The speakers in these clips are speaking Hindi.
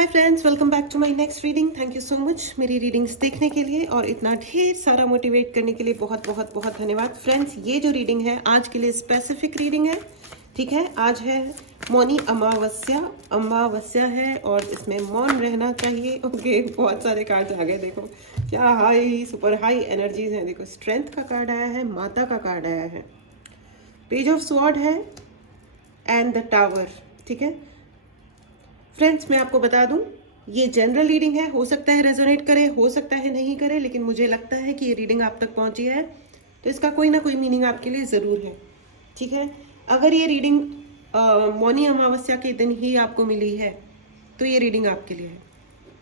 Hi friends, welcome back to my next reading. Thank you so much मेरी रीडिंग्स देखने के लिए और इतना ढेर सारा मोटिवेट करने के लिए बहुत बहुत बहुत धन्यवाद। फ्रेंड्स, ये जो रीडिंग है आज के लिए स्पेसिफिक रीडिंग है, ठीक है। आज है मौनी अमावस्या, अमावस्या है और इसमें मौन रहना चाहिए। ओके, बहुत सारे कार्ड्स आ गए, देखो क्या हाई सुपर हाई एनर्जीज हैं। देखो स्ट्रेंथ का कार्ड आया है, माता का कार्ड आया है, पेज ऑफ स्वॉर्ड है एंड द टावर, ठीक है। फ्रेंड्स, मैं आपको बता दूं, ये जनरल रीडिंग है, हो सकता है रेजोनेट करे, हो सकता है नहीं करे, लेकिन मुझे लगता है कि ये रीडिंग आप तक पहुंची है तो इसका कोई ना कोई मीनिंग आपके लिए ज़रूर है, ठीक है। अगर ये रीडिंग मौनी अमावस्या के दिन ही आपको मिली है तो ये रीडिंग आपके लिए है,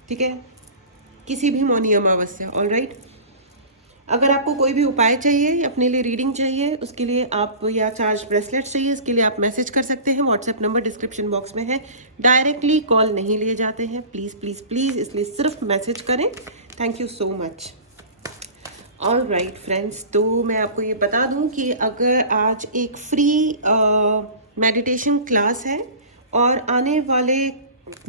ठीक है। किसी भी मौनी अमावस्या, ऑल राइट। अगर आपको कोई भी उपाय चाहिए, अपने लिए रीडिंग चाहिए, उसके लिए आप या चार्ज ब्रेसलेट्स चाहिए, इसके लिए आप मैसेज कर सकते हैं। व्हाट्सएप नंबर डिस्क्रिप्शन बॉक्स में है। डायरेक्टली कॉल नहीं लिए जाते हैं, प्लीज़ प्लीज़ प्लीज़, इसलिए सिर्फ मैसेज करें। Thank you so much. All right friends, तो मैं आपको ये बता दूं कि अगर आज एक फ्री मेडिटेशन क्लास है और आने वाले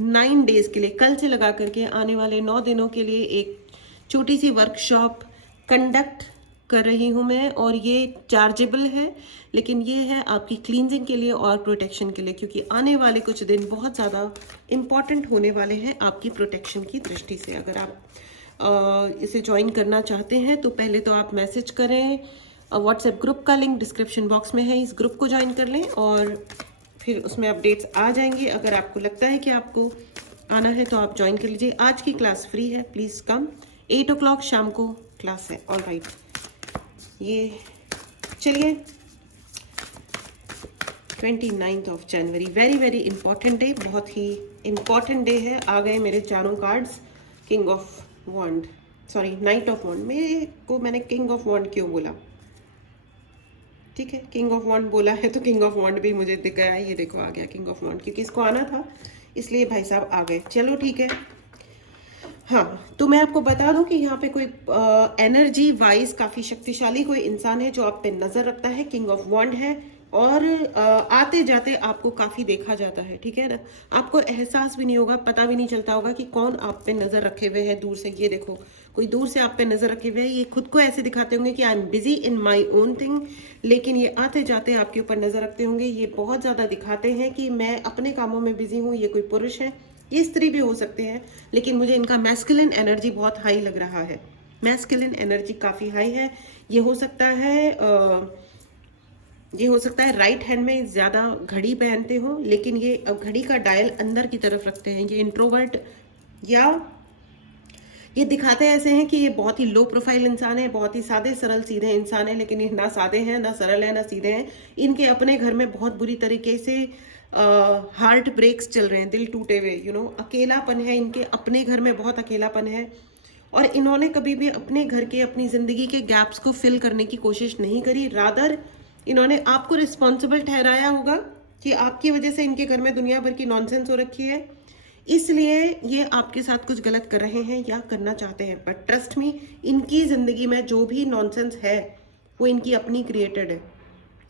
9 डेज़ के लिए, कल से लगा करके आने वाले 9 दिनों के लिए एक छोटी सी वर्कशॉप कंडक्ट कर रही हूँ मैं, और ये चार्जेबल है, लेकिन ये है आपकी क्लींजिंग के लिए और प्रोटेक्शन के लिए, क्योंकि आने वाले कुछ दिन बहुत ज़्यादा इम्पॉर्टेंट होने वाले हैं आपकी प्रोटेक्शन की दृष्टि से। अगर आप इसे ज्वाइन करना चाहते हैं तो पहले तो आप मैसेज करें। व्हाट्सएप ग्रुप का लिंक डिस्क्रिप्शन बॉक्स में है, इस ग्रुप को ज्वाइन कर लें और फिर उसमें अपडेट्स आ जाएंगे। अगर आपको लगता है कि आपको आना है तो आप ज्वाइन कर लीजिए। आज की क्लास फ्री है, प्लीज़ कम। 8 o'clock शाम को क्लास है, ऑल राइट। ये चलिए, 29 of January, very very important day, बहुत ही इंपॉर्टेंट डे है। आ गए मेरे चारों cards, king of wand, sorry knight of wand. मेरे को मैंने किंग ऑफ वॉन्ड क्यों बोला, ठीक है, किंग ऑफ वॉन्ड बोला है तो किंग ऑफ वॉन्ड भी मुझे दिख गया। ये देखो आ गया किंग ऑफ वॉन्ड, क्योंकि इसको आना था इसलिए भाई साहब आ गए। चलो ठीक है। हाँ, तो मैं आपको बता दूं कि यहाँ पे कोई एनर्जी वाइज काफ़ी शक्तिशाली कोई इंसान है जो आप पे नज़र रखता है, किंग ऑफ वॉन्ड है, और आते जाते आपको काफ़ी देखा जाता है, ठीक है ना। आपको एहसास भी नहीं होगा, पता भी नहीं चलता होगा कि कौन आप पे नज़र रखे हुए है दूर से। ये देखो कोई दूर से आप पे नज़र रखे हुए है, ये खुद को ऐसे दिखाते होंगे कि I am busy in my own thing, लेकिन ये आते जाते आपके ऊपर नज़र रखते होंगे। ये बहुत ज़्यादा दिखाते हैं कि मैं अपने कामों में बिजी हूँ। ये कोई पुरुष है, ये स्त्री भी हो सकते हैं, लेकिन मुझे इनका मैस्कुलिन एनर्जी बहुत हाई लग रहा है। मैस्कुलिन एनर्जी काफ़ी हाई है। ये हो सकता है राइट हैंड में ज़्यादा घड़ी पहनते हो, लेकिन ये अब घड़ी का डायल अंदर की तरफ रखते हैं। ये इंट्रोवर्ट, या ये दिखाते ऐसे हैं कि ये बहुत ही लो प्रोफाइल इंसान है, बहुत ही सादे सरल सीधे इंसान है, लेकिन ये ना सादे हैं, ना सरल है, ना सीधे हैं। इनके अपने घर में बहुत बुरी तरीके से हार्ट ब्रेक्स चल रहे हैं, दिल टूटे हुए, अकेलापन है इनके अपने घर में, बहुत अकेलापन है। और इन्होंने कभी भी अपने घर के, अपनी ज़िंदगी के गैप्स को फिल करने की कोशिश नहीं करी। रादर इन्होंने आपको रिस्पॉन्सिबल ठहराया होगा कि आपकी वजह से इनके घर में दुनिया भर की नॉनसेंस हो रखी है, इसलिए ये आपके साथ कुछ गलत कर रहे हैं या करना चाहते हैं। बट ट्रस्ट मी, इनकी ज़िंदगी में जो भी नॉनसेंस है वो इनकी अपनी क्रिएटेड है,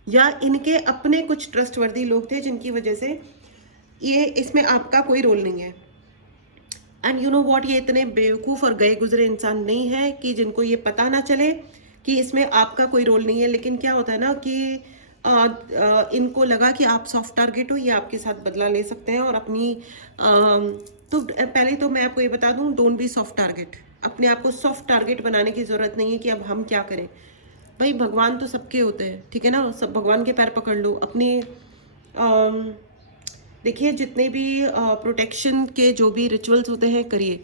या इनके अपने कुछ ट्रस्टवर्दी लोग थे जिनकी वजह से ये, इसमें आपका कोई रोल नहीं है। एंड यू नो वॉट, ये इतने बेवकूफ़ और गए गुजरे इंसान नहीं है कि जिनको ये पता ना चले कि इसमें आपका कोई रोल नहीं है। लेकिन क्या होता है ना कि इनको लगा कि आप सॉफ्ट टारगेट हो, ये आपके साथ बदला ले सकते हैं और अपनी तो पहले तो मैं आपको ये बता दूं, डोंट बी सॉफ्ट टारगेट। अपने आप को सॉफ्ट टारगेट बनाने की ज़रूरत नहीं है कि अब हम क्या करें। भाई भगवान तो सबके होते हैं, ठीक है ना, सब भगवान के पैर पकड़ लो अपने। देखिए जितने भी प्रोटेक्शन के जो भी रिचुअल्स होते हैं करिए,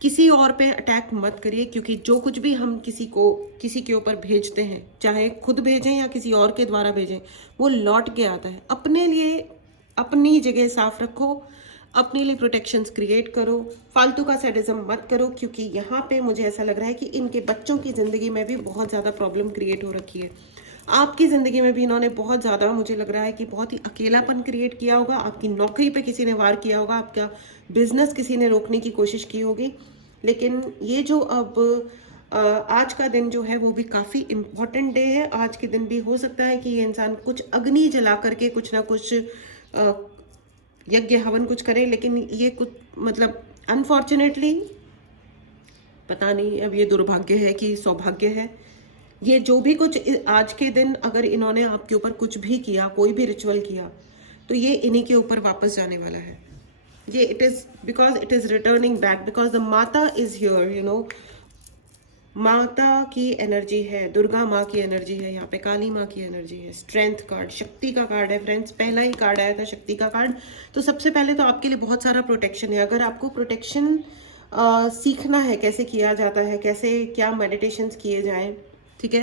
किसी और पे अटैक मत करिए, क्योंकि जो कुछ भी हम किसी के ऊपर भेजते हैं, चाहे खुद भेजें या किसी और के द्वारा भेजें, वो लौट के आता है। अपने लिए अपनी जगह साफ रखो, अपने लिए प्रोटेक्शंस क्रिएट करो, फालतू का सैडिज्म मत करो, क्योंकि यहाँ पे मुझे ऐसा लग रहा है कि इनके बच्चों की ज़िंदगी में भी बहुत ज़्यादा प्रॉब्लम क्रिएट हो रखी है। आपकी ज़िंदगी में भी इन्होंने बहुत ज़्यादा, मुझे लग रहा है कि बहुत ही अकेलापन क्रिएट किया होगा। आपकी नौकरी पे किसी ने वार किया होगा, आपका बिजनेस किसी ने रोकने की कोशिश की होगी। लेकिन ये जो अब आज का दिन जो है वो भी काफ़ी इम्पॉर्टेंट डे है। आज के दिन भी हो सकता है कि ये इंसान कुछ अग्नि जला करके कुछ ना कुछ यज्ञ हवन कुछ करे, लेकिन ये कुछ मतलब अनफॉर्चुनेटली पता नहीं अब ये दुर्भाग्य है कि सौभाग्य है, ये जो भी कुछ आज के दिन अगर इन्होंने आपके ऊपर कुछ भी किया, कोई भी रिचुअल किया, तो ये इन्हीं के ऊपर वापस जाने वाला है। ये it is because it is returning back, because the माता इज हियर, यू नो। माता की एनर्जी है, दुर्गा माँ की एनर्जी है, यहाँ पे काली माँ की एनर्जी है। स्ट्रेंथ कार्ड, शक्ति का कार्ड है फ्रेंड्स, पहला ही कार्ड आया था शक्ति का कार्ड। तो सबसे पहले तो आपके लिए बहुत सारा प्रोटेक्शन है। अगर आपको प्रोटेक्शन सीखना है, कैसे किया जाता है, कैसे क्या मेडिटेशंस किए जाएं, ठीक है,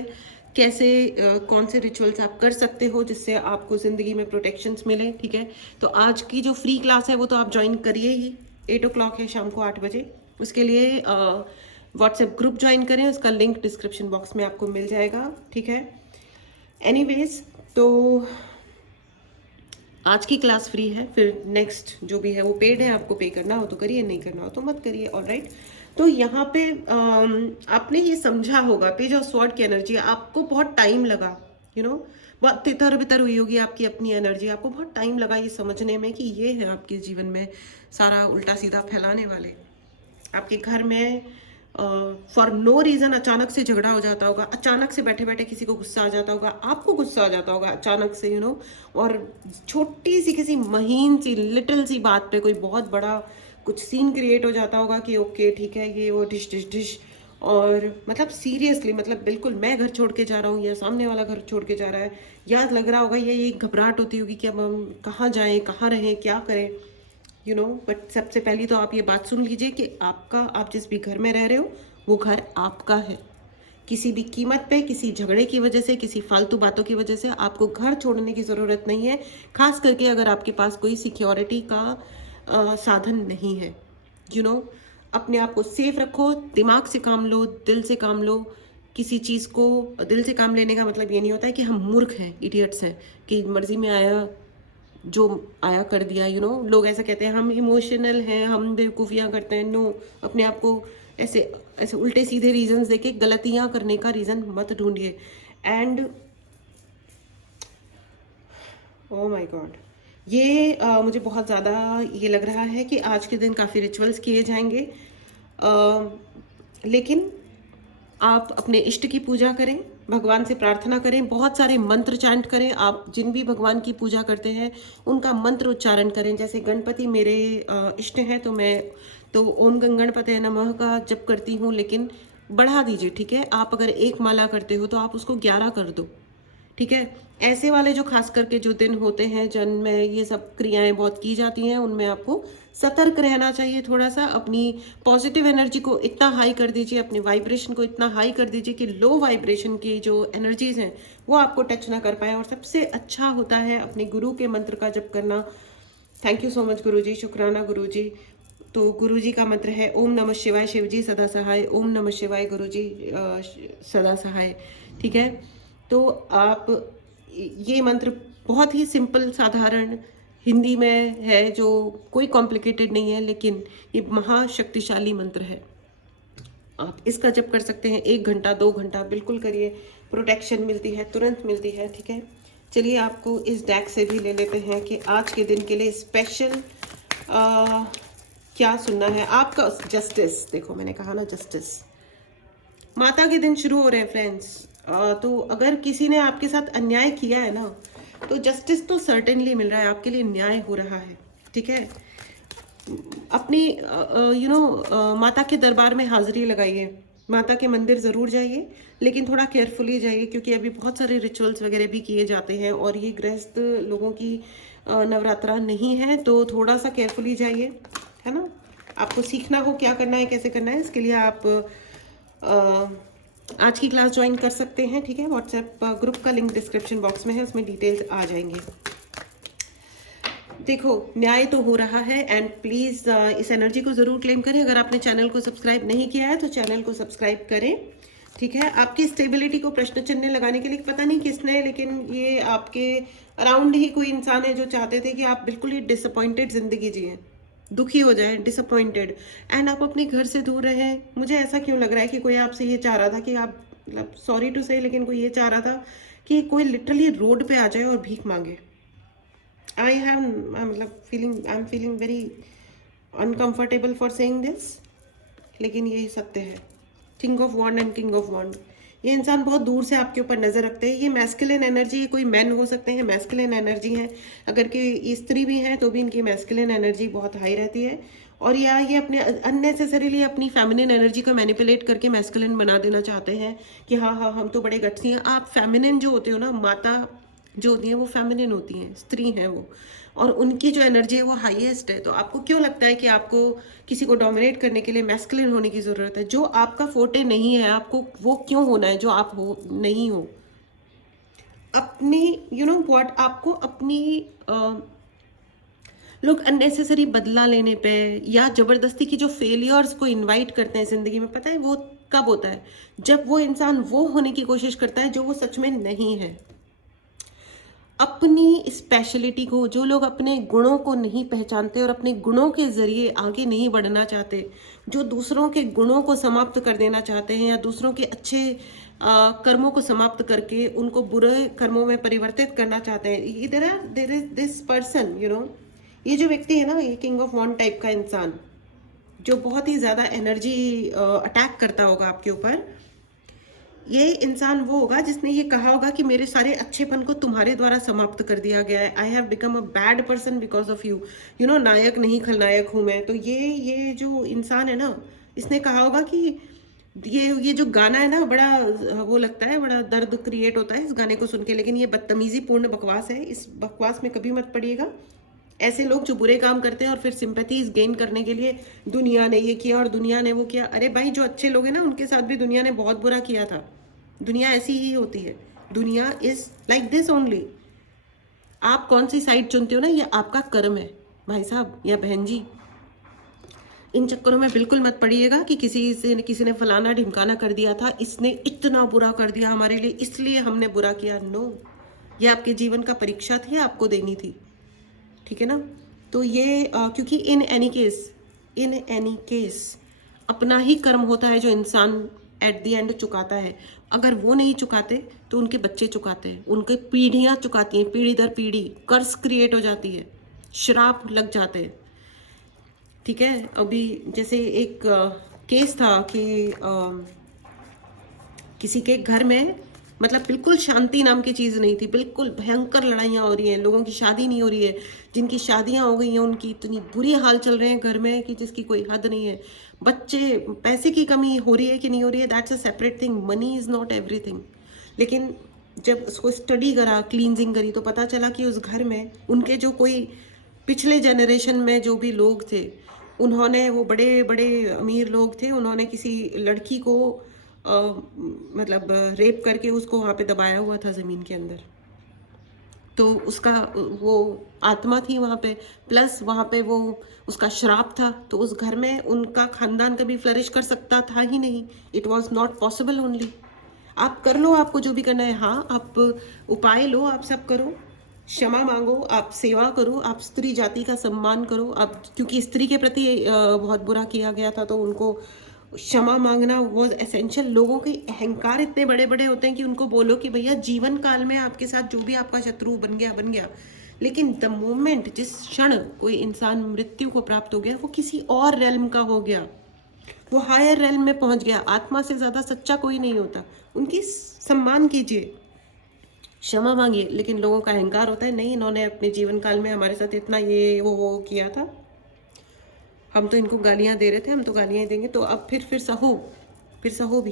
कैसे कौन से रिचुअल्स आप कर सकते हो जिससे आपको ज़िंदगी में प्रोटेक्शंस मिले, ठीक है, तो आज की जो फ्री क्लास है वो तो आप ज्वाइन करिए ही। 8 o'clock है, शाम को 8 बजे। उसके लिए व्हाट्सएप ग्रुप ज्वाइन करें, उसका लिंक डिस्क्रिप्शन बॉक्स में आपको मिल जाएगा, ठीक है। एनीवेज, तो आज की क्लास फ्री है, फिर नेक्स्ट जो भी है वो पेड है। आपको पे करना हो तो करिए, नहीं करना हो तो मत करिए, ऑलराइट। तो यहाँ पे आपने ये समझा होगा, पेज ऑफ स्वॉर्ड की एनर्जी, आपको बहुत टाइम लगा, यू नो, बहुत तितर बितर हुई होगी आपकी अपनी एनर्जी, आपको बहुत टाइम लगा ये समझने में कि ये है आपके जीवन में सारा उल्टा सीधा फैलाने वाले। आपके घर में फॉर नो रीज़न अचानक से झगड़ा हो जाता होगा, अचानक से बैठे बैठे किसी को गुस्सा आ जाता होगा, आपको गुस्सा आ जाता होगा अचानक से, यू नो, और छोटी सी किसी महीन सी लिटिल सी बात पे कोई बहुत बड़ा कुछ सीन क्रिएट हो जाता होगा कि ओके ठीक है, ये वो डिश डिश डिश, और मतलब सीरियसली, मतलब बिल्कुल मैं घर छोड़ के जा रहा हूँ या सामने वाला घर छोड़ के जा रहा है, याद लग रहा होगा, ये घबराहट होती होगी कि अब हम कहाँ जाएं, कहाँ रहें, क्या करें, यू नो। बट सबसे पहली तो आप ये बात सुन लीजिए कि आप जिस भी घर में रह रहे हो वो घर आपका है। किसी भी कीमत पे, किसी झगड़े की वजह से, किसी फालतू बातों की वजह से आपको घर छोड़ने की ज़रूरत नहीं है, खास करके अगर आपके पास कोई सिक्योरिटी का साधन नहीं है, यू नो। अपने आप को सेफ रखो, दिमाग से काम लो, दिल से काम लो। किसी चीज़ को दिल से काम लेने का मतलब ये नहीं होता है कि हम मूर्ख हैं, इडियट्स हैं, कि मर्जी में आया जो आया कर दिया, यू नो। लोग ऐसा कहते हैं हम इमोशनल हैं, हम बेवकूफ़ियाँ करते हैं। नो, अपने आप को ऐसे ऐसे उल्टे सीधे रीजंस देके गलतियाँ करने का रीज़न मत ढूंढिए। एंड ओ माय गॉड, ये मुझे बहुत ज़्यादा ये लग रहा है कि आज के दिन काफ़ी रिचुअल्स किए जाएंगे, लेकिन आप अपने इष्ट की पूजा करें, भगवान से प्रार्थना करें, बहुत सारे मंत्र चैंट करें। आप जिन भी भगवान की पूजा करते हैं उनका मंत्र उच्चारण करें। जैसे गणपति मेरे इष्ट हैं, तो मैं तो ओम गणपतये नमः का जप करती हूँ, लेकिन बढ़ा दीजिए, ठीक है। आप अगर 1 माला करते हो तो आप उसको 11 कर दो, ठीक है। ऐसे वाले जो खास करके जो दिन होते हैं जिनमें ये सब क्रियाएं बहुत की जाती हैं, उनमें आपको सतर्क रहना चाहिए थोड़ा सा। अपनी पॉजिटिव एनर्जी को इतना हाई कर दीजिए, अपनी वाइब्रेशन को इतना हाई कर दीजिए कि लो वाइब्रेशन की जो एनर्जीज हैं वो आपको टच ना कर पाए। और सबसे अच्छा होता है अपने गुरु के मंत्र का जप करना। थैंक यू सो मच गुरु जी, शुक्राना गुरु जी। तो गुरु जी का मंत्र है ओम नमः शिवाय, शिव जी सदा सहाय, ओम नमः शिवाय, गुरु जी सदा सहाय, ठीक है। तो आप ये मंत्र बहुत ही सिंपल साधारण हिंदी में है, जो कोई कॉम्प्लिकेटेड नहीं है, लेकिन ये महाशक्तिशाली मंत्र है। आप इसका जप कर सकते हैं 1 घंटा 2 घंटा, बिल्कुल करिए। प्रोटेक्शन मिलती है, तुरंत मिलती है, ठीक है। चलिए आपको इस डेक से भी ले लेते हैं कि आज के दिन के लिए स्पेशल क्या सुनना है आपका। जस्टिस, देखो मैंने कहा ना जस्टिस, माता के दिन शुरू हो रहे हैं फ्रेंड्स। तो अगर किसी ने आपके साथ अन्याय किया है ना, तो जस्टिस तो सर्टेनली मिल रहा है, आपके लिए न्याय हो रहा है, ठीक है। अपनी यू नो माता के दरबार में हाजिरी लगाइए, माता के मंदिर ज़रूर जाइए, लेकिन थोड़ा केयरफुली जाइए, क्योंकि अभी बहुत सारे रिचुअल्स वगैरह भी किए जाते हैं और ये गृहस्थ लोगों की नवरात्रा नहीं है, तो थोड़ा सा केयरफुली जाइए, है ना। आपको सीखना हो क्या करना है, कैसे करना है, इसके लिए आप आज की क्लास ज्वाइन कर सकते हैं, ठीक है। व्हाट्सएप ग्रुप का लिंक डिस्क्रिप्शन बॉक्स में है, उसमें डिटेल्स आ जाएंगे। देखो न्याय तो हो रहा है, एंड प्लीज़ इस एनर्जी को ज़रूर क्लेम करें। अगर आपने चैनल को सब्सक्राइब नहीं किया है तो चैनल को सब्सक्राइब करें, ठीक है। आपकी स्टेबिलिटी को प्रश्न चिन्ह लगाने के लिए पता नहीं किसने, लेकिन ये आपके अराउंड ही कोई इंसान है जो चाहते थे कि आप बिल्कुल ही डिसअपॉइंटेड ज़िंदगी जिए, दुखी हो जाए, डिसअपॉइंटेड, एंड आप अपने घर से दूर रहें। मुझे ऐसा क्यों लग रहा है कि कोई आपसे ये चाह रहा था कि आप, मतलब सॉरी टू से, लेकिन कोई ये चाह रहा था कि कोई लिटरली रोड पे आ जाए और भीख मांगे। I am feeling very uncomfortable for saying this, लेकिन ये सत्य है। King of wand and king of wand, ये इंसान बहुत दूर से आपके ऊपर नजर रखते हैं। ये मैस्कुलिन एनर्जी, कोई मैन हो सकते हैं, मैस्कुलिन एनर्जी है। अगर कि स्त्री भी हैं तो भी इनकी मैस्कुलिन एनर्जी बहुत हाई रहती है। और या ये अपने अननेसेसरीली अपनी फेमिनिन एनर्जी को मैनिपुलेट करके मैस्कुलिन बना देना चाहते हैं कि हाँ हाँ हम तो बड़े गट्सी हैं। आप फेमिनिन जो होते हो ना, माता जो होती हैं वो फेमिनिन होती हैं, स्त्री हैं वो, और उनकी जो एनर्जी है वो हाईएस्ट है। तो आपको क्यों लगता है कि आपको किसी को डोमिनेट करने के लिए मैस्कुलिन होने की ज़रूरत है? जो आपका फोर्टे नहीं है, आपको वो क्यों होना है जो आप हो नहीं हो? अपनी यू नो व्हाट, आपको अपनी लोग अननेसेसरी बदला लेने पे या ज़बरदस्ती की जो फेलियर्स को इनवाइट करते हैं ज़िंदगी में, पता है वो कब होता है? जब वो इंसान वो होने की कोशिश करता है जो वो सच में नहीं है। अपनी स्पेशलिटी को, जो लोग अपने गुणों को नहीं पहचानते और अपने गुणों के ज़रिए आगे नहीं बढ़ना चाहते, जो दूसरों के गुणों को समाप्त कर देना चाहते हैं या दूसरों के अच्छे कर्मों को समाप्त करके उनको बुरे कर्मों में परिवर्तित करना चाहते हैं, there is this person, you know, ये जो व्यक्ति है ना, ये किंग ऑफ वॉन्ड टाइप का इंसान जो बहुत ही ज़्यादा एनर्जी अटैक करता होगा आपके ऊपर, ये इंसान वो होगा जिसने ये कहा होगा कि मेरे सारे अच्छेपन को तुम्हारे द्वारा समाप्त कर दिया गया है। I have become a bad person because of you, you know, नायक नहीं खलनायक हूँ मैं। तो ये जो इंसान है ना, इसने कहा होगा कि ये जो गाना है ना, बड़ा वो लगता है, बड़ा दर्द क्रिएट होता है इस गाने को सुन के, लेकिन ये बदतमीजी पूर्ण बकवास है। इस बकवास में कभी मत पड़िएगा। ऐसे लोग जो बुरे काम करते हैं और फिर सिंपैथीज गेन करने के लिए दुनिया ने ये किया और दुनिया ने वो किया, अरे भाई जो अच्छे लोग हैं ना उनके साथ भी दुनिया ने बहुत बुरा किया था। दुनिया ऐसी ही होती है, दुनिया इज लाइक दिस ओनली। आप कौन सी साइड चुनते हो ना, ये आपका कर्म है भाई साहब या बहन जी। इन चक्करों में बिल्कुल मत पड़िएगा कि किसी ने फलाना ढिमकाना कर दिया था, इसने इतना बुरा कर दिया हमारे लिए इसलिए हमने बुरा किया। नो, ये आपके जीवन का परीक्षा थी, आपको देनी थी, ठीक है ना। तो ये क्योंकि इन एनी केस अपना ही कर्म होता है जो इंसान एट द एंड चुकाता है। अगर वो नहीं चुकाते तो उनके बच्चे चुकाते हैं, उनके पीढ़ियाँ चुकाती हैं, पीढ़ी दर पीढ़ी कर्ज क्रिएट हो जाती है, श्राप लग जाते हैं, ठीक है। अभी जैसे एक केस था कि किसी के घर में मतलब बिल्कुल शांति नाम की चीज़ नहीं थी, बिल्कुल भयंकर लड़ाइयाँ हो रही हैं, लोगों की शादी नहीं हो रही है, जिनकी शादियाँ हो गई हैं उनकी इतनी बुरी हाल चल रहे हैं घर में कि जिसकी कोई हद नहीं है। बच्चे, पैसे की कमी हो रही है कि नहीं हो रही है, that's a separate thing, money is not everything. लेकिन जब उसको स्टडी करा, क्लींजिंग करी, तो पता चला कि उस घर में उनके जो कोई पिछले जनरेशन में जो भी लोग थे, उन्होंने, वो बड़े बड़े अमीर लोग थे, उन्होंने किसी लड़की को मतलब रेप करके उसको वहाँ पे दबाया हुआ था ज़मीन के अंदर। तो उसका वो आत्मा थी वहाँ पे, प्लस वहाँ पे वो उसका श्राप था। तो उस घर में उनका खानदान कभी फ्लरिश कर सकता था ही नहीं। It was not possible only. आप कर लो, आपको जो भी करना है, हाँ आप उपाय लो, आप सब करो, क्षमा मांगो, आप सेवा करो, आप स्त्री जाति का सम्मान करो। आप, क्योंकि स्त्री के प्रति बहुत बुरा किया गया था तो उनको क्षमा मांगना वो एसेंशियल। लोगों के अहंकार इतने बड़े बड़े होते हैं कि उनको बोलो कि भैया जीवन काल में आपके साथ जो भी आपका शत्रु बन गया, लेकिन द मोमेंट, जिस क्षण कोई इंसान मृत्यु को प्राप्त हो गया, वो किसी और रेल्म का हो गया, वो हायर रेल्म में पहुंच गया। आत्मा से ज्यादा सच्चा कोई नहीं होता। उनकी सम्मान कीजिए, क्षमा मांगिए। लेकिन लोगों का अहंकार होता है, नहीं इन्होंने अपने जीवन काल में हमारे साथ इतना ये वो किया था, हम तो इनको गालियां दे रहे थे, हम तो गालियां ही देंगे, तो अब फिर सहो भी।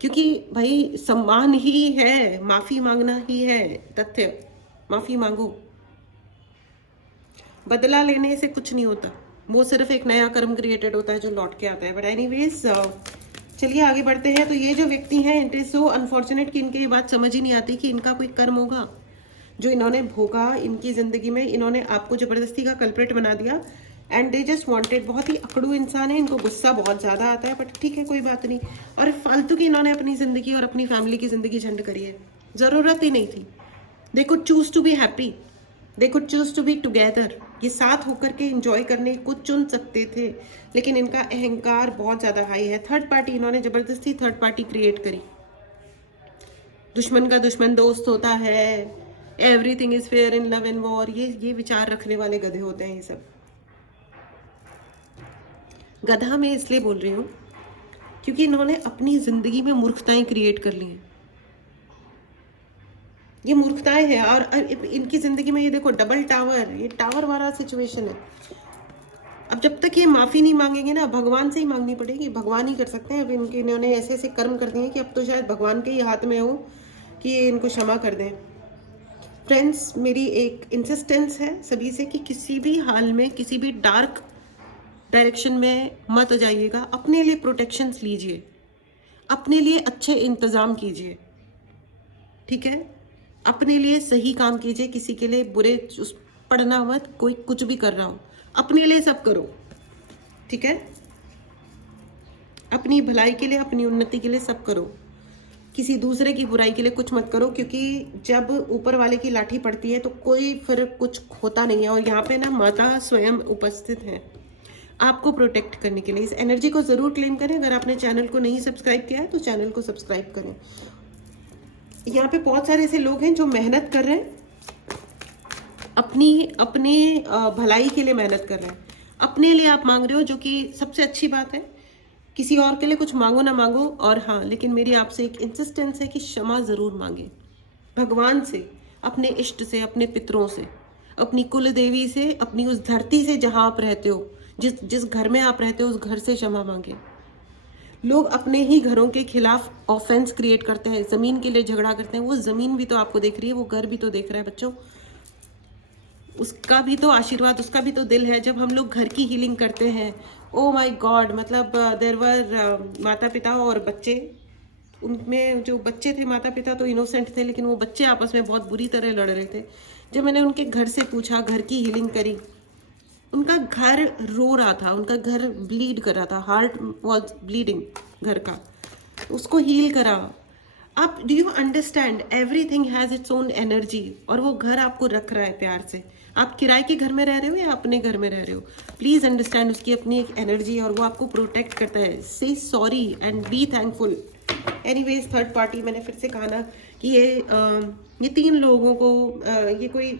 क्योंकि भाई सम्मान ही है, माफी मांगना ही है तथ्य। माफी मांगो, बदला लेने से कुछ नहीं होता, वो सिर्फ एक नया कर्म क्रिएटेड होता है जो लौट के आता है। बट एनीवेज चलिए आगे बढ़ते हैं। तो ये जो व्यक्ति हैं, इट इज सो अनफॉर्चुनेट कि इनके ये बात समझ ही नहीं आती कि इनका कोई कर्म होगा जो इन्होंने भोगा इनकी जिंदगी में। इन्होंने आपको जबरदस्ती का कल्प्रेट बना दिया एंड दे जस्ट वांटेड। बहुत ही अकड़ू इंसान है, इनको गुस्सा बहुत ज़्यादा आता है, बट ठीक है कोई बात नहीं। और फालतू की इन्होंने अपनी ज़िंदगी और अपनी फैमिली की ज़िंदगी झंड करी है, ज़रूरत ही नहीं थी। They could choose to be happy, they could choose to be together. ये साथ होकर के इंजॉय करने को चुन सकते थे, लेकिन इनका अहंकार बहुत ज़्यादा हाई है। थर्ड पार्टी, इन्होंने ज़बरदस्ती थर्ड पार्टी क्रिएट करी। दुश्मन का दुश्मन दोस्त होता है, everything is fair in love and war, ये विचार रखने वाले गधे होते हैं ये सब। गधा मैं इसलिए बोल रही हूँ क्योंकि इन्होंने अपनी ज़िंदगी में मूर्खताएं क्रिएट कर ली हैं। ये मूर्खताएं हैं और इनकी ज़िंदगी में ये देखो डबल टावर, ये टावर वाला सिचुएशन है। अब जब तक ये माफ़ी नहीं मांगेंगे ना, भगवान से ही मांगनी पड़ेगी, भगवान ही कर सकते हैं। अब इनके इन्होंने ऐसे ऐसे कर्म कर दिए कि अब तो शायद भगवान के ही हाथ में हो कि ये इनको क्षमा कर दें। फ्रेंड्स, मेरी एक इंसिस्टेंस है सभी से कि किसी भी हाल में किसी भी डार्क डायरेक्शन में मत जाइएगा। अपने लिए प्रोटेक्शंस लीजिए, अपने लिए अच्छे इंतज़ाम कीजिए, ठीक है? अपने लिए सही काम कीजिए, किसी के लिए बुरे पढ़ना मत। कोई कुछ भी कर रहा हो, अपने लिए सब करो, ठीक है? अपनी भलाई के लिए, अपनी उन्नति के लिए सब करो, किसी दूसरे की बुराई के लिए कुछ मत करो। क्योंकि जब ऊपर वाले की लाठी पड़ती है तो कोई फिर कुछ होता नहीं है। और यहाँ पे ना माता स्वयं उपस्थित है आपको प्रोटेक्ट करने के लिए। इस एनर्जी को ज़रूर क्लेम करें। अगर आपने चैनल को नहीं सब्सक्राइब किया है तो चैनल को सब्सक्राइब करें। यहाँ पे बहुत सारे ऐसे लोग हैं जो मेहनत कर रहे हैं, अपनी भलाई के लिए मेहनत कर रहे हैं। अपने लिए आप मांग रहे हो, जो कि सबसे अच्छी बात है। किसी और के लिए कुछ मांगो ना मांगो। और हाँ, लेकिन मेरी आपसे एक इंसिस्टेंस है कि क्षमा ज़रूर मांगे, भगवान से, अपने इष्ट से, अपने पितरों से, अपनी कुल देवी से, अपनी उस धरती से जहाँ आप रहते हो, जिस घर में आप रहते हो उस घर से क्षमा मांगे। लोग अपने ही घरों के खिलाफ ऑफेंस क्रिएट करते हैं, ज़मीन के लिए झगड़ा करते हैं। वो ज़मीन भी तो आपको देख रही है, वो घर भी तो देख रहा है बच्चों, उसका भी तो आशीर्वाद, उसका भी तो दिल है। जब हम लोग घर की हीलिंग करते हैं, ओ माय गॉड, मतलब देयर वर माता पिता और बच्चे, उनमें जो बच्चे थे, माता पिता तो इनोसेंट थे, लेकिन वो बच्चे आपस में बहुत बुरी तरह लड़ रहे थे। जब मैंने उनके घर से पूछा, घर की हीलिंग करी, उनका घर रो रहा था, उनका घर ब्लीड कर रहा था, हार्ट वॉज ब्लीडिंग घर का, उसको हील करा। आप do you understand, everything has its own energy. और वो घर आपको रख रहा है प्यार से। आप किराए के घर में रह रहे हो या अपने घर में रह रहे हो, प्लीज़ अंडरस्टैंड उसकी अपनी एक एनर्जी, और वो आपको प्रोटेक्ट करता है। से sorry and be thankful. Anyways, third party, मैंने फिर से कहा ना कि ये 3 लोगों को ये कोई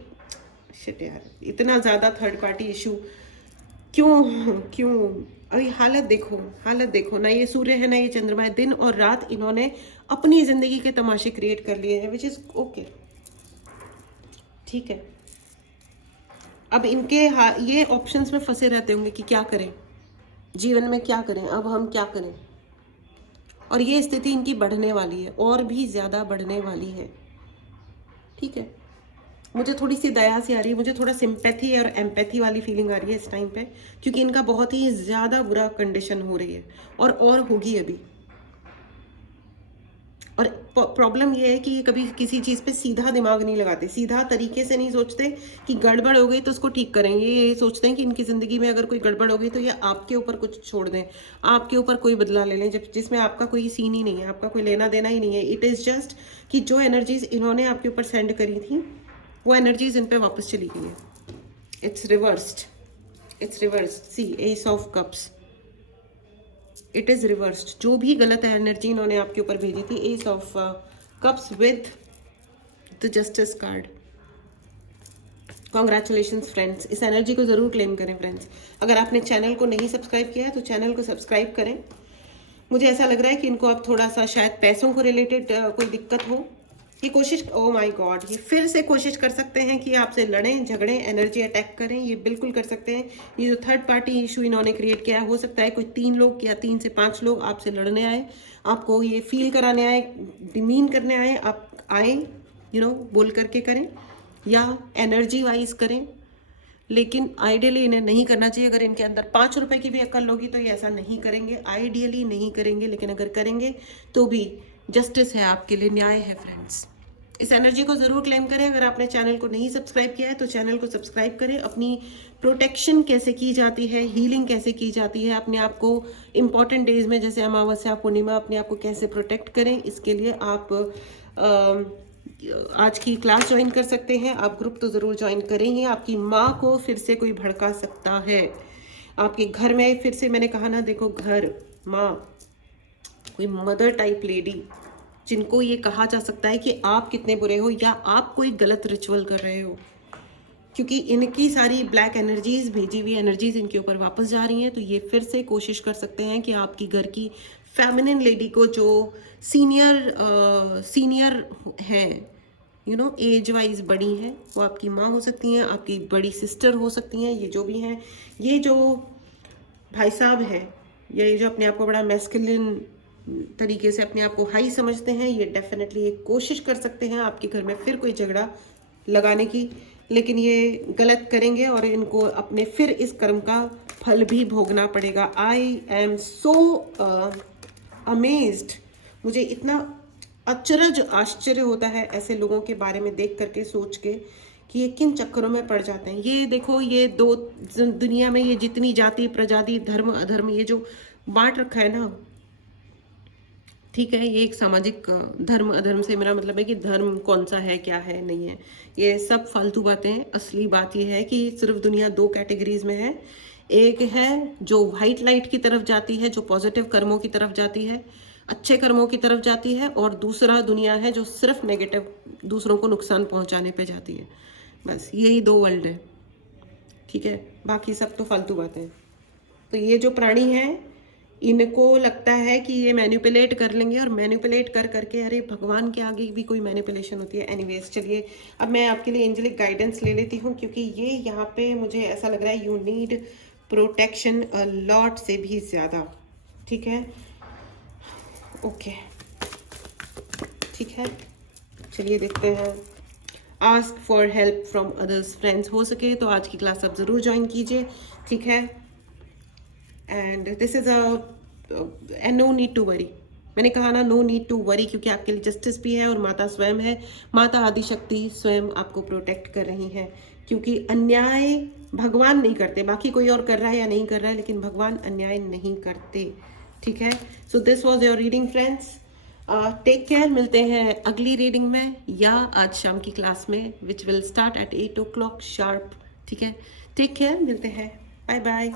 शिट यार, इतना ज़्यादा थर्ड पार्टी इशू क्यों? अभी हालत देखो ना, ये सूर्य है ना ये चंद्रमा है। दिन और रात इन्होंने अपनी ज़िंदगी के तमाशे क्रिएट कर लिए हैं, विच इज़ ओके, ठीक है। अब इनके ये ऑप्शंस में फंसे रहते होंगे कि क्या करें, जीवन में क्या करें, अब हम क्या करें। और ये स्थिति इनकी बढ़ने वाली है, और भी ज़्यादा बढ़ने वाली है, ठीक है। मुझे थोड़ी सी दया सी आ रही है, मुझे थोड़ा सिंपैथी और एम्पैथी वाली फीलिंग आ रही है इस टाइम पे, क्योंकि इनका बहुत ही ज़्यादा बुरा कंडीशन हो रही है, और होगी अभी। और प्रॉब्लम ये है कि ये कभी किसी चीज़ पे सीधा दिमाग नहीं लगाते, सीधा तरीके से नहीं सोचते कि गड़बड़ हो गई तो उसको ठीक करेंगे। ये सोचते हैं कि इनकी ज़िंदगी में अगर कोई गड़बड़ हो गई तो ये आपके ऊपर कुछ छोड़ दें, आपके ऊपर कोई बदला ले लें, जब जिसमें आपका कोई सीन ही नहीं है, आपका कोई लेना देना ही नहीं है। इट इज़ जस्ट कि जो एनर्जीज इन्होंने आपके ऊपर सेंड करी थी, वो एनर्जीज इन पे वापस चली गई है। It's reversed, see ace of cups, it is reversed. जो भी गलत एनर्जी इन्होंने आपके ऊपर भेजी थी, ace of cups with the justice card. Congratulations friends, इस एनर्जी को ज़रूर क्लेम करें फ्रेंड्स। अगर आपने चैनल को नहीं सब्सक्राइब किया है तो चैनल को सब्सक्राइब करें। मुझे ऐसा लग रहा है कि इनको अब थोड़ा सा शायद पैसों को रिलेटेड कोई दिक्कत हो। ये कोशिश, ओ माय गॉड, ये फिर से कोशिश कर सकते हैं कि आपसे लड़ें, झगड़ें, एनर्जी अटैक करें। ये बिल्कुल कर सकते हैं। ये जो थर्ड पार्टी इशू इन्होंने क्रिएट किया है, हो सकता है कोई 3 लोग या 3 से 5 लोग आपसे लड़ने आए, आपको ये फील कराने आए, डिमीन करने आए। आप आए, बोल करके करें या एनर्जी वाइज करें, लेकिन आइडियली इन्हें नहीं करना चाहिए। अगर इनके अंदर 5 रुपए की भी अक्ल होगी तो ये ऐसा नहीं करेंगे, आइडियली नहीं करेंगे। लेकिन अगर करेंगे तो भी जस्टिस है आपके लिए, न्याय है फ्रेंड्स। इस एनर्जी को ज़रूर क्लेम करें। अगर आपने चैनल को नहीं सब्सक्राइब किया है तो चैनल को सब्सक्राइब करें। अपनी प्रोटेक्शन कैसे की जाती है, हीलिंग कैसे की जाती है, अपने आप को इम्पॉर्टेंट डेज में जैसे अमावस्या, पूर्णिमा, अपने आप को कैसे प्रोटेक्ट करें, इसके लिए आप आज की क्लास ज्वाइन कर सकते हैं। आप ग्रुप तो ज़रूर ज्वाइन करें ही। आपकी माँ को फिर से कोई भड़का सकता है, आपके घर में फिर से, मैंने कहा ना, देखो घर, माँ, कोई मदर टाइप लेडी जिनको ये कहा जा सकता है कि आप कितने बुरे हो या आप कोई गलत रिचुअल कर रहे हो, क्योंकि इनकी सारी ब्लैक एनर्जीज, भेजी हुई एनर्जीज इनके ऊपर वापस जा रही हैं। तो ये फिर से कोशिश कर सकते हैं कि आपकी घर की फेमिनिन लेडी को, जो सीनियर हैं, एज वाइज बड़ी हैं, वो आपकी माँ हो सकती हैं, आपकी बड़ी सिस्टर हो सकती हैं, ये जो भी हैं, ये जो भाई साहब हैं, ये जो अपने आप को बड़ा मैस्कुलिन तरीके से अपने आप को हाई समझते हैं, ये डेफिनेटली एक कोशिश कर सकते हैं आपके घर में फिर कोई झगड़ा लगाने की, लेकिन ये गलत करेंगे और इनको अपने फिर इस कर्म का फल भी भोगना पड़ेगा। आई एम सो अमेज्ड, मुझे इतना अचरज आश्चर्य होता है ऐसे लोगों के बारे में देख करके, सोच के कि ये किन चक्करों में पड़ जाते हैं। ये देखो, ये दो दुनिया में ये जितनी जाति प्रजाति धर्म अधर्म ये जो बांट रखा है ना, ठीक है, ये एक सामाजिक धर्म अधर्म से मेरा मतलब है कि धर्म कौन सा है, क्या है, नहीं है, ये सब फालतू बातें हैं। असली बात ये है कि सिर्फ दुनिया दो कैटेगरीज में है। एक है जो वाइट लाइट की तरफ जाती है, जो पॉजिटिव कर्मों की तरफ जाती है, अच्छे कर्मों की तरफ जाती है, और दूसरा दुनिया है जो सिर्फ नेगेटिव, दूसरों को नुकसान पहुंचाने पे जाती है। बस यही दो वर्ल्ड है, ठीक है, बाकी सब तो फालतू बातें हैं। तो ये जो प्राणी हैं, इनको लगता है कि ये मैनिपुलेट कर लेंगे, और मैनिपुलेट कर करके, अरे भगवान के आगे भी कोई मैनिपुलेशन होती है। एनीवेज, चलिए अब मैं आपके लिए एंजेलिक गाइडेंस ले लेती हूँ, क्योंकि ये यहाँ पे मुझे ऐसा लग रहा है you need protection a lot से भी ज़्यादा, ठीक है, ओके, ठीक है, चलिए देखते हैं। Ask for help from others, friends, हो सके तो आज की क्लास आप ज़रूर ज्वाइन कीजिए, ठीक है। And this is a no need to worry, मैंने कहा ना, नो नीड टू वरी, क्योंकि आपके लिए जस्टिस भी है और माता स्वयं है, माता आदिशक्ति स्वयं आपको प्रोटेक्ट कर रही हैं, क्योंकि अन्याय भगवान नहीं करते, बाकी कोई और कर रहा है या नहीं कर रहा है, लेकिन भगवान अन्याय नहीं करते, ठीक है। So this was your reading friends, take care, मिलते हैं अगली रीडिंग में या आज शाम की क्लास में, which will start at 8 o'clock sharp, ठीक है। टेक केयर, मिलते हैं, बाय बाय।